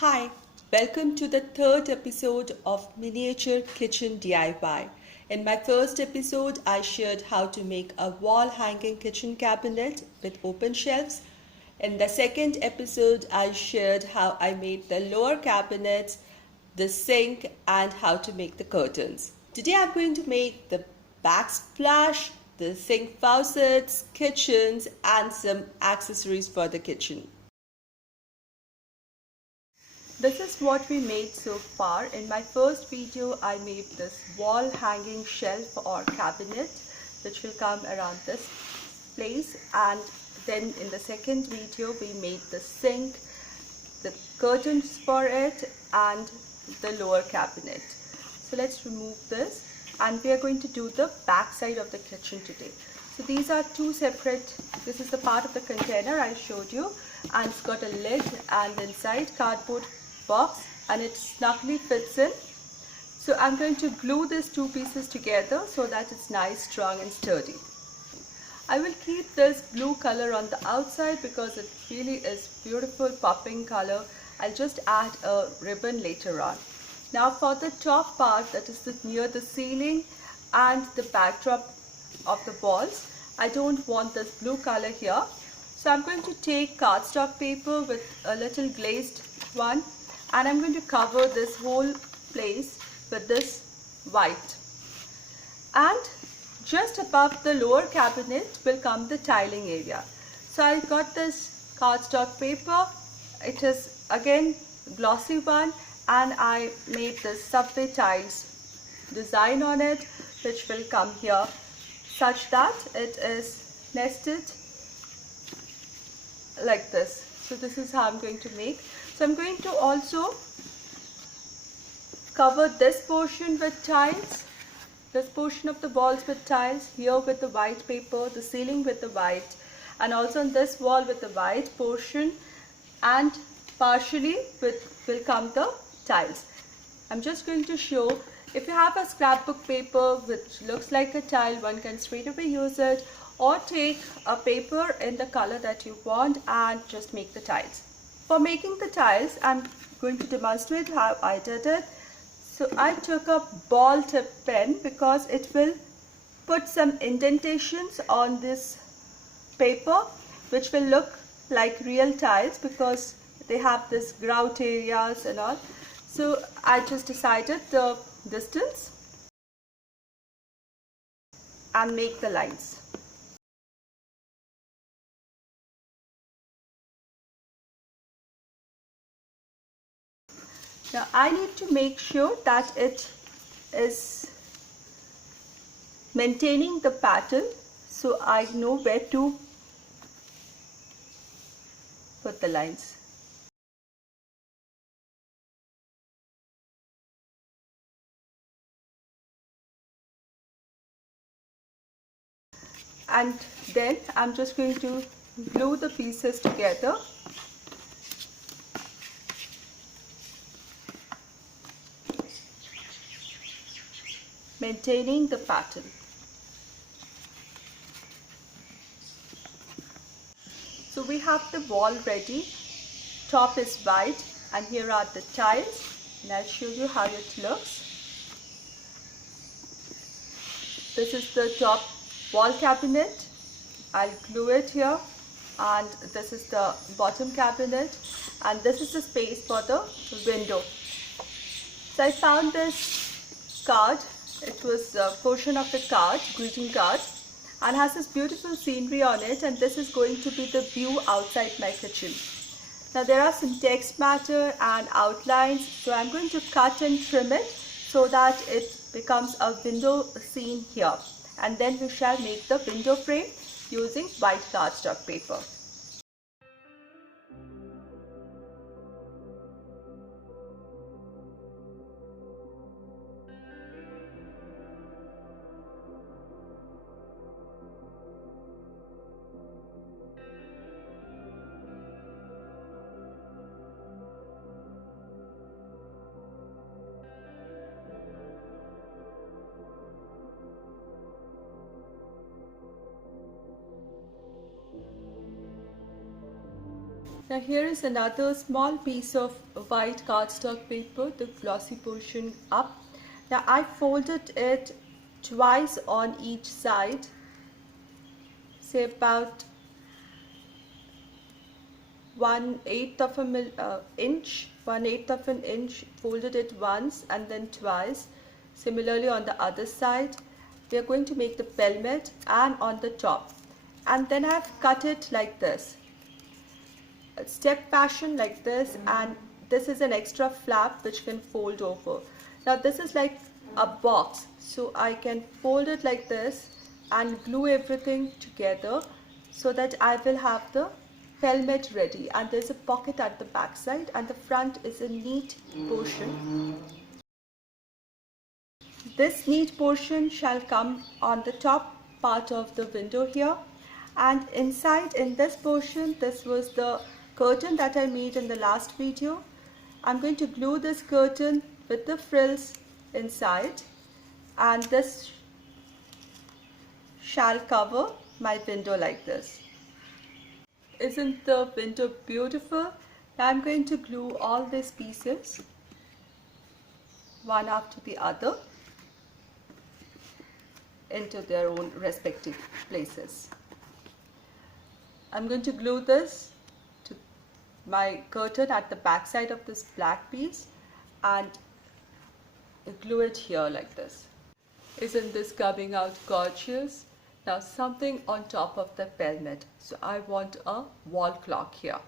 Hi, welcome to the third episode of Miniature Kitchen DIY. In my first episode, I shared how to make a wall hanging kitchen cabinet with open shelves. In the second episode, I shared how I made the lower cabinets, the sink, and how to make the curtains. Today, I'm going to make the backsplash, the sink faucets, kitchens, and some accessories for the kitchen. This is what we made so far. In my first video, I made this wall hanging shelf or cabinet, which will come around this place. And then in the second video, we made the sink, the curtains for it, and the lower cabinet. So let's remove this. And we are going to do the back side of the kitchen today. So these are two separate, this is the part of the container I showed you. And it's got a lid and inside cardboard box, and it snugly fits in. So I'm going to glue these two pieces together so that it's nice, strong and sturdy. I will keep this blue color on the outside because it really is beautiful popping color. I'll just add a ribbon later on. Now for the top part, that is near the ceiling and the backdrop of the walls, I don't want this blue color here. So I'm going to take cardstock paper with a little glazed one, and I'm going to cover this whole place with this white. And just above the lower cabinet will come the tiling area. So I got this cardstock paper. It is again glossy one, and I made this subway tiles design on it, which will come here such that it is nested like this. So this is how I'm going to make. So I'm going to also cover this portion with tiles, this portion of the walls with tiles, here with the white paper, the ceiling with the white, and also on this wall with the white portion, and partially will come the tiles. I'm just going to show, if you have a scrapbook paper which looks like a tile, one can straight away use it, or take a paper in the color that you want and just make the tiles. For making the tiles, I'm going to demonstrate how I did it. So I took a ball tip pen because it will put some indentations on this paper which will look like real tiles because they have this grout areas and all. So I just decided the distance and make the lines. Now I need to make sure that it is maintaining the pattern, so I know where to put the lines. And then I'm just going to glue the pieces together. Maintaining the pattern. So we have the wall ready. Top is white and here are the tiles, and I'll show you how it looks. This is the top wall cabinet. I'll glue it here, and this is the bottom cabinet, and this is the space for the window. So I found this card. It was a portion of the card, greeting card, and has this beautiful scenery on it, and this is going to be the view outside my kitchen. Now there are some text matter and outlines, so I'm going to cut and trim it so that it becomes a window scene here, and then we shall make the window frame using white cardstock paper. Now here is another small piece of white cardstock paper, the glossy portion up. Now I folded it twice on each side, say about 1/8 of an inch, 1/8 of an inch, folded it once and then twice. Similarly on the other side, we are going to make the pelmet and on the top. And then I have cut it like this, a step fashion like this, and this is an extra flap which can fold over. Now this is like a box, so I can fold it like this and glue everything together so that I will have the pelmet ready. And there's a pocket at the back side, and the front is a neat portion. This neat portion shall come on the top part of the window here, and inside in this portion, this was the curtain that I made in the last video. I'm going to glue this curtain with the frills inside, and this shall cover my window like this. Isn't the window beautiful? Now I'm going to glue all these pieces one after the other into their own respective places. I'm going to glue this to my curtain at the back side of this black piece and glue it here like this. Isn't this coming out gorgeous? Now something on top of the pelmet. So I want a wall clock here.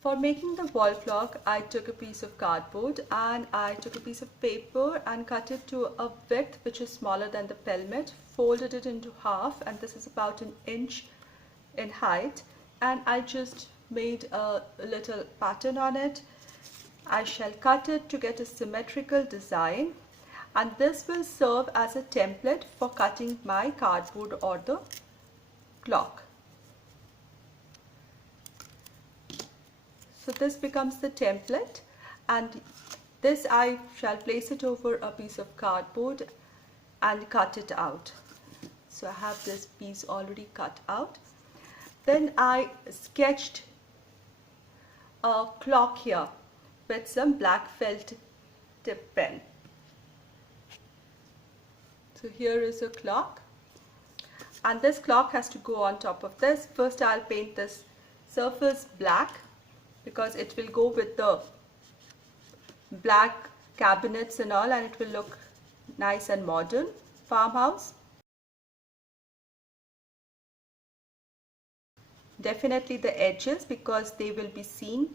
For making the wall clock, I took a piece of cardboard and I took a piece of paper and cut it to a width which is smaller than the pelmet, folded it into half, and this is about an inch in height, and I just made a little pattern on it. I shall cut it to get a symmetrical design, and this will serve as a template for cutting my cardboard or the clock. So this becomes the template, and this I shall place it over a piece of cardboard and cut it out. So I have this piece already cut out. Then I sketched a clock here with some black felt tip pen. So here is a clock, and this clock has to go on top of this. First I'll paint this surface black because it will go with the black cabinets and all, and it will look nice and modern farmhouse. Definitely the edges because they will be seen.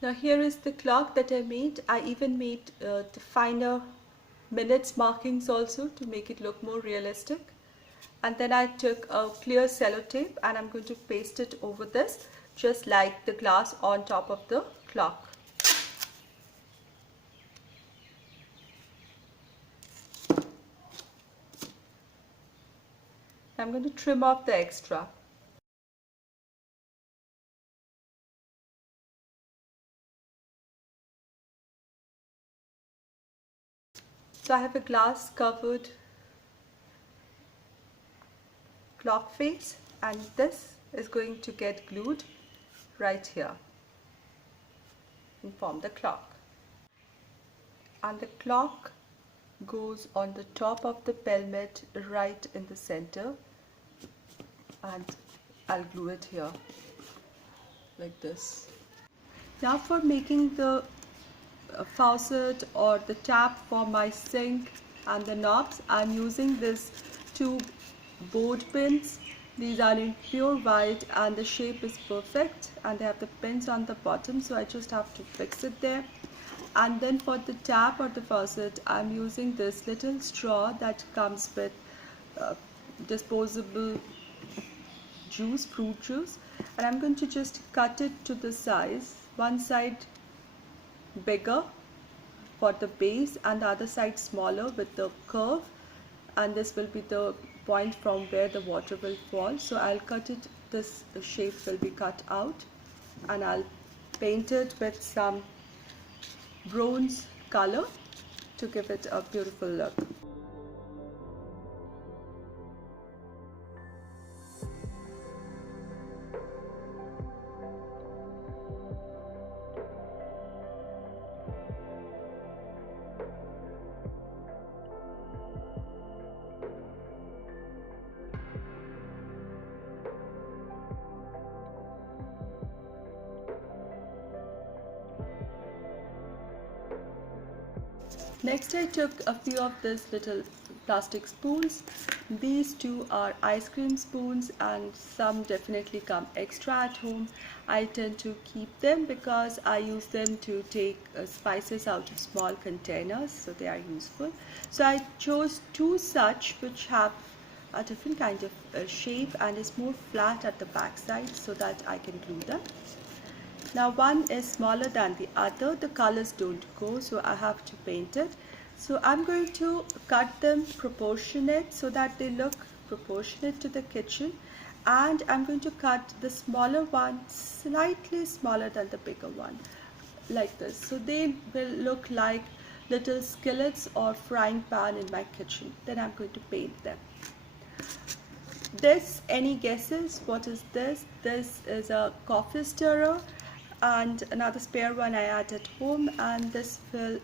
Now here is the clock that I made. I even made the finer minutes markings also to make it look more realistic. And then I took a clear sellotape and I'm going to paste it over this, just like the glass on top of the clock. I'm going to trim off the extra. So I have a glass covered clock face, and this is going to get glued right here and form the clock. And the clock goes on the top of the pelmet right in the center, and I'll glue it here like this. Now for making the faucet or the tap for my sink and the knobs, I'm using this two board pins. These are in pure white and the shape is perfect, and they have the pins on the bottom, so I just have to fix it there. And then for the tap or the faucet, I'm using this little straw that comes with disposable juice, fruit juice, and I'm going to just cut it to the size, one side bigger for the base and the other side smaller with the curve, and this will be the point from where the water will fall. So I'll cut it, this shape will be cut out, and I'll paint it with some bronze color to give it a beautiful look. Next I took a few of these little plastic spoons. These two are ice cream spoons and some definitely come extra at home. I tend to keep them because I use them to take spices out of small containers, so they are useful. So I chose two such which have a different kind of shape and is more flat at the back side so that I can glue them. Now one is smaller than the other, the colors don't go, so I have to paint it. So I'm going to cut them proportionate so that they look proportionate to the kitchen, and I'm going to cut the smaller one slightly smaller than the bigger one, like this. So they will look like little skillets or frying pan in my kitchen. Then I'm going to paint them. This, any guesses what is this? This is a coffee stirrer and another spare one I had at home, and this will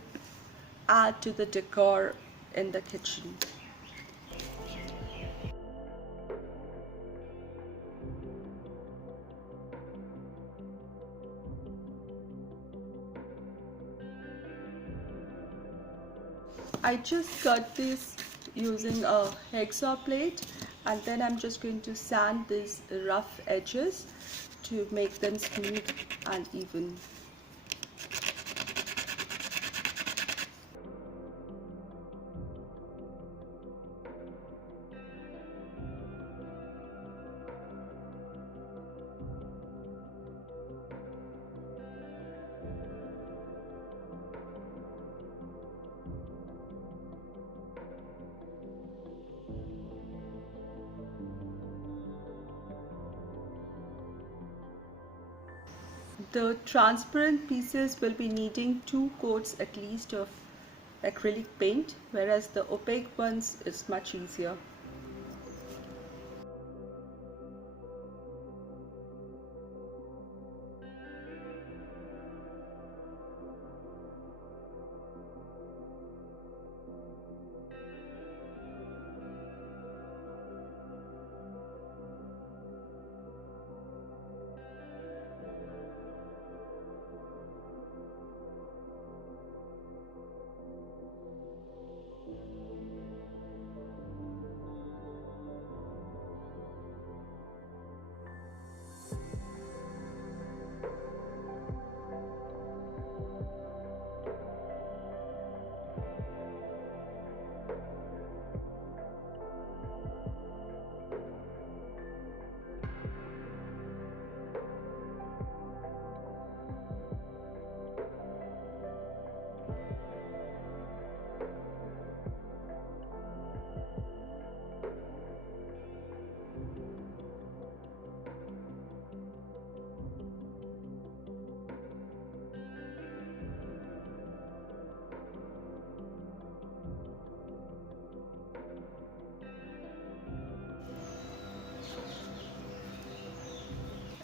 add to the decor in the kitchen. I just cut this using a hacksaw plate, and then I'm just going to sand these rough edges to make them smooth and even. The transparent pieces will be needing 2 coats at least of acrylic paint, whereas the opaque ones is much easier.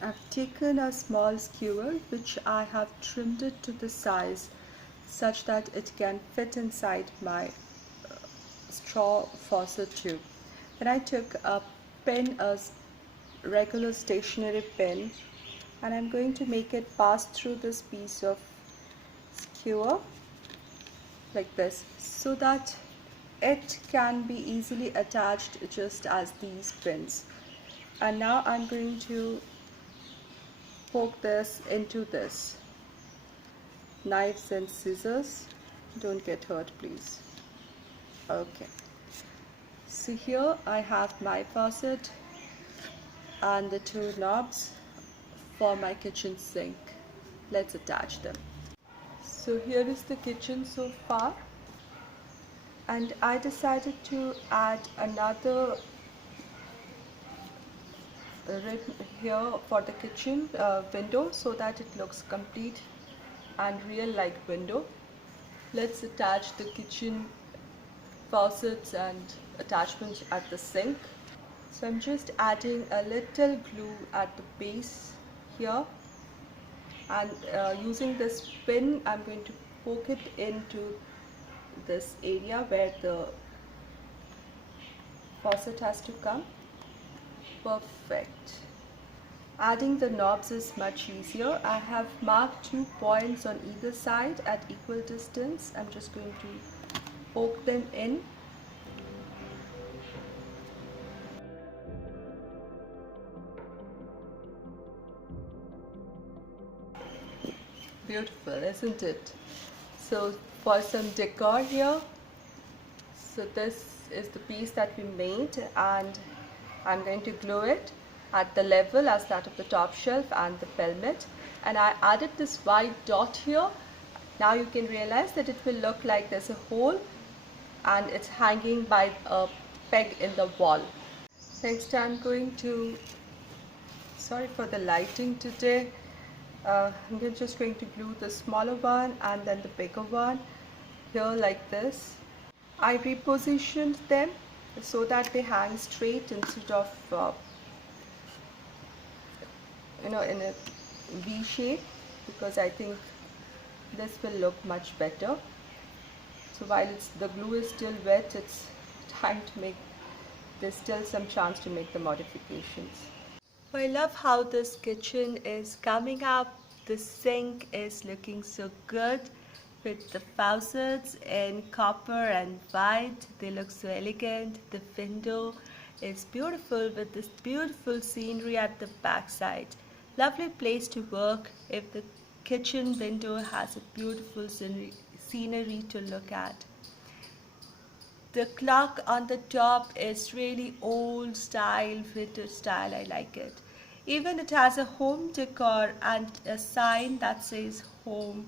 I've taken a small skewer which I have trimmed it to the size such that it can fit inside my straw faucet tube. Then I took a pin, a regular stationary pin, and I'm going to make it pass through this piece of skewer like this so that it can be easily attached just as these pins. And now I'm going to poke this into this. Knives and scissors, don't get hurt please. Okay, so here I have my faucet and the 2 knobs for my kitchen sink. Let's attach them. So here is the kitchen so far, and I decided to add another rib here for the kitchen window so that it looks complete and real like window. Let's attach the kitchen faucets and attachments at the sink. So I'm just adding a little glue at the base here, and using this pin I'm going to poke it into this area where the faucet has to come. Perfect. Adding the knobs is much easier. I have marked 2 points on either side at equal distance. I'm just going to poke them in. Beautiful, isn't it? So for some decor here, so this is the piece that we made, and I'm going to glue it at the level as that of the top shelf and the pelmet. And I added this white dot here. Now you can realize that it will look like there's a hole and it's hanging by a peg in the wall. Next I'm going to, sorry for the lighting today, I'm just going to glue the smaller one and then the bigger one here like this. I repositioned them so that they hang straight instead of in a V shape, because I think this will look much better. So while the glue is still wet, it's time to make, there's still some chance to make the modifications. I love how this kitchen is coming up. The sink is looking so good with the faucets in copper and white. They look so elegant. The window is beautiful with this beautiful scenery at the back side. Lovely place to work if the kitchen window has a beautiful scenery to look at. The clock on the top is really old style, vintage style. I like it. Even it has a home decor and a sign that says home.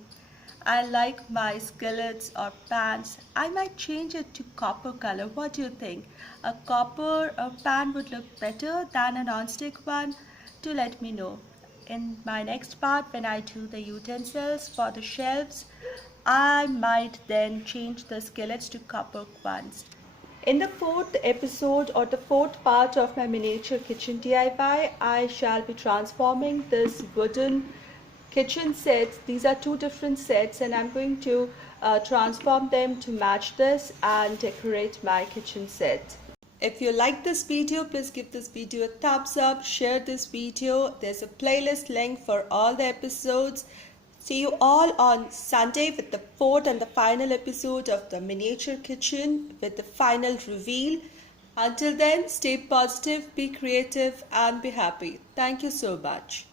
I like my skillets or pans. I might change it to copper color. What do you think? A copper pan would look better than a non-stick one? Do let me know. In my next part, when I do the utensils for the shelves, I might then change the skillets to copper ones. In the fourth episode or the fourth part of my miniature kitchen DIY, I shall be transforming this wooden kitchen sets. These are two different sets, and I'm going to transform them to match this and decorate my kitchen set. If you like this video, please give this video a thumbs up, share this video. There's a playlist link for all the episodes. See you all on Sunday with the fourth and the final episode of the miniature kitchen with the final reveal. Until then, stay positive, be creative and be happy. Thank you so much.